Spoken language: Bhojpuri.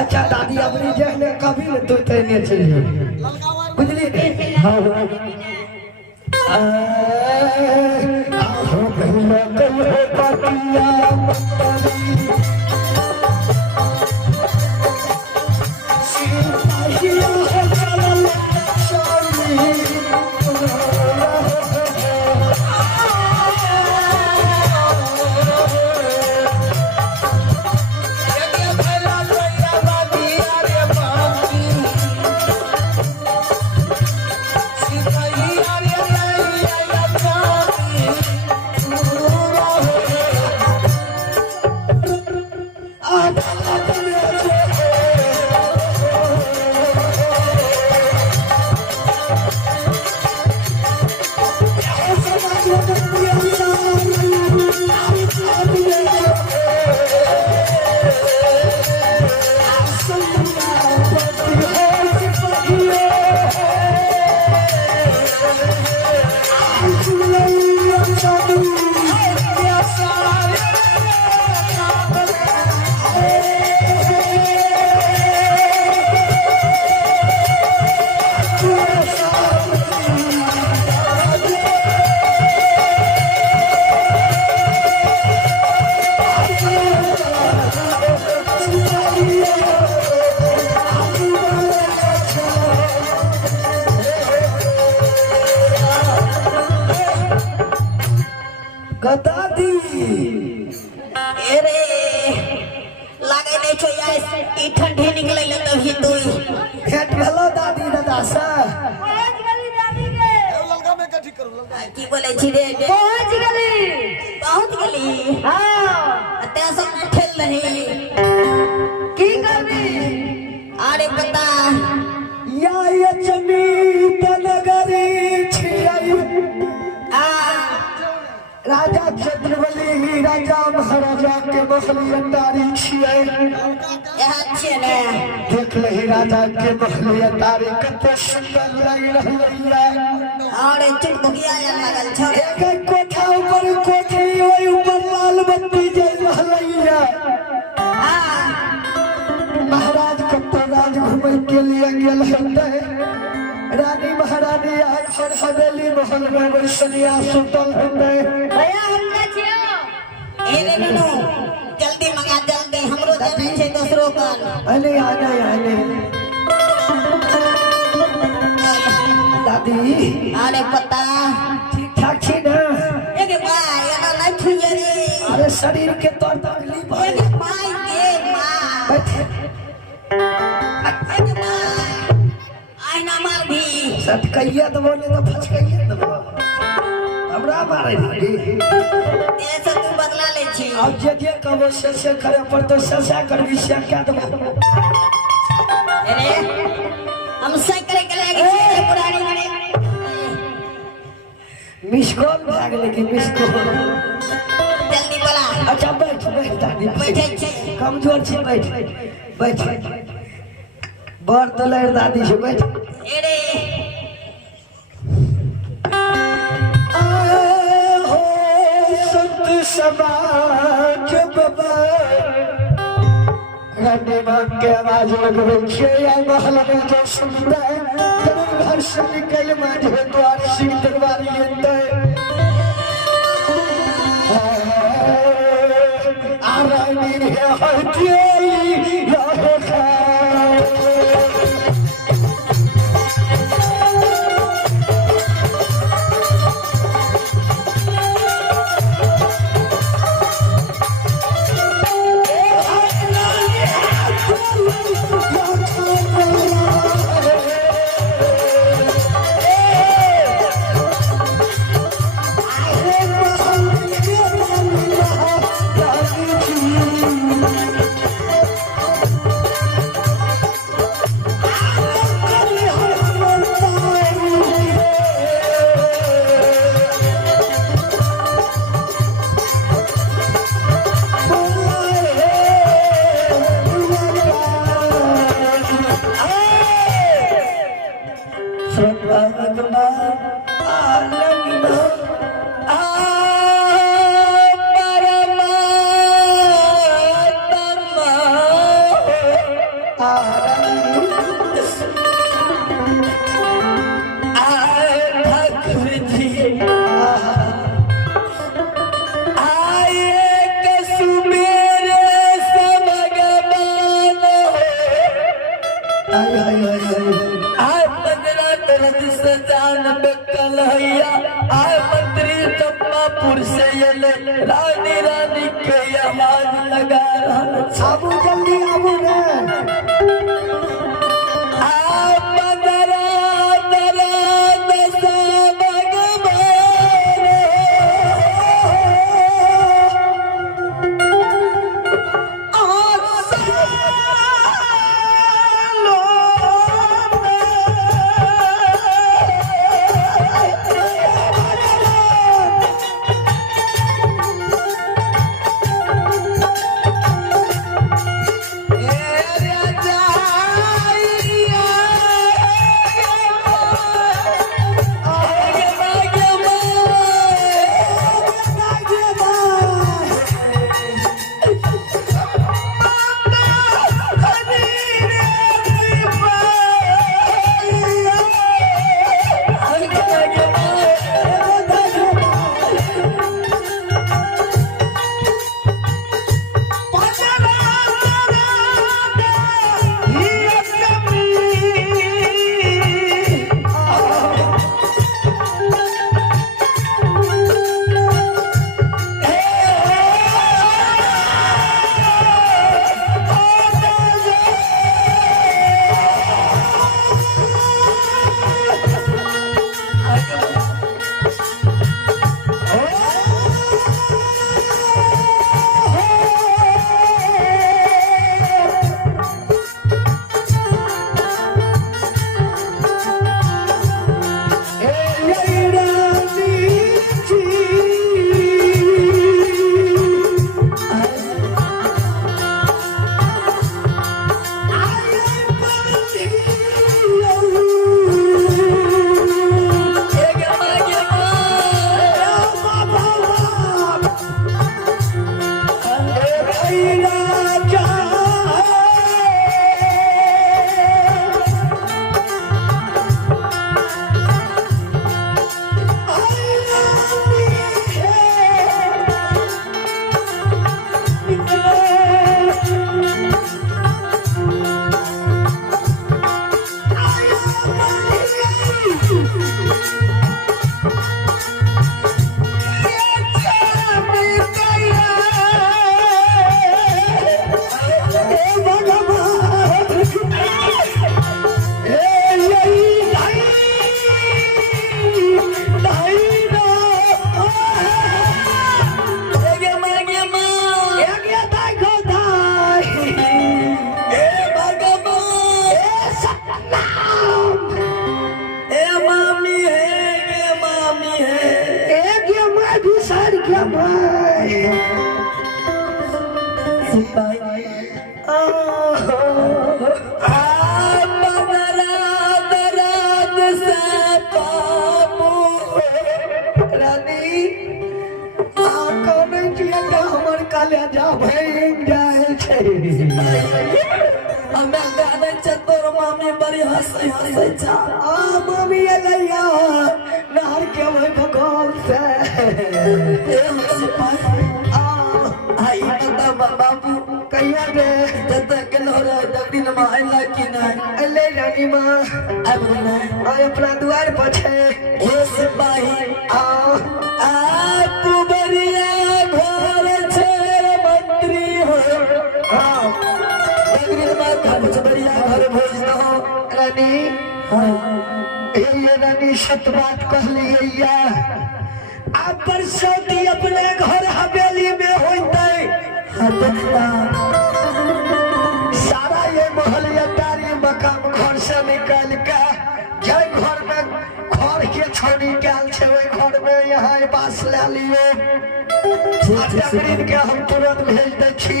अच्छा दादी अपनी जहने कभी न तू तेने चाहिए बुझली हाँ आहो कहना कहो पातिया सिपाहिया चलल शामी दादी अरे लागे नहीं छो यार ई ठंडी निकले तभी तू भेट भेलो दादी दादा से पहुंच गली दादी के ललका में कथी करू ललका की बोले छी रे पहुंच गली हां ते सब ठेल रही की करबी अरे बता या ये जमीन नगरी छियै राजा चंद्रवली राजा महाराजा के महलियतारी छियै यहाँ छियै ने देख लही राजा के महलियतारी कते सुंदर लग रहलै है और चुटपुकिया लगल छ एक कोठा ऊपर कोठी ओइ ऊपर लाल बत्ती जल रहलै है महाराज कत्तो राज घूमय के लिए गेल हतै रानी महारानी आखर हवेली महल में बैसलिया सुतल हतै भैया हमने छियो एरे नुनु जल्दी मंगा जल्दी हमरो जाना छै दूसरो कर अरे आने दादी अरे पता ठीक ठाक छी ना एक भाई एना नहीं छुए रे अरे शरीर के तौर तकलीफ है एक भाई के मां बैठे एक भाई आईना मार भी सटकैया दबो ने तो फचकैया दबो हमरा मारे दी ऐसे तू बदला ले छी अब जे कबो से करे पर तो ससा कर विषय क्या दबो अरे हम साइकिल के लगे छी पुरानी गाड़ी मिस कॉल भाग लेके मिस कॉल जल्दी बोला अच्छा बैठ दादी बैठे छी कमजोर छी बैठ बर तो लड़ दादी से बैठ अरे हो संत समाज बाबा रानी मां के आवाज लगवे छे या महल में जो सुनता है घर से निकल माधे द्वार सिंह दरबारी लेते आ रानी है हथियाली या खा ठाकुर जी आए कसुमेरे समगमान हो आए पंद्रह तरह से जान कलैया आए मंत्री चंपापुर से ये रानी रानी के आवाज लगा रहा आबू जल्दी आबू रे अपना द्वार पर मंत्री हो घर भोज रानी रानी सत बात कहलिए आप बरसौती अपने घर हवेली में होते सारा ये मोहल्लादारी मकाम घर से निकल के जय घर में घर के छोड़ी गल छे ओई घर में यहाँ बास ले लिए के हम तुरंत भेज दे छी।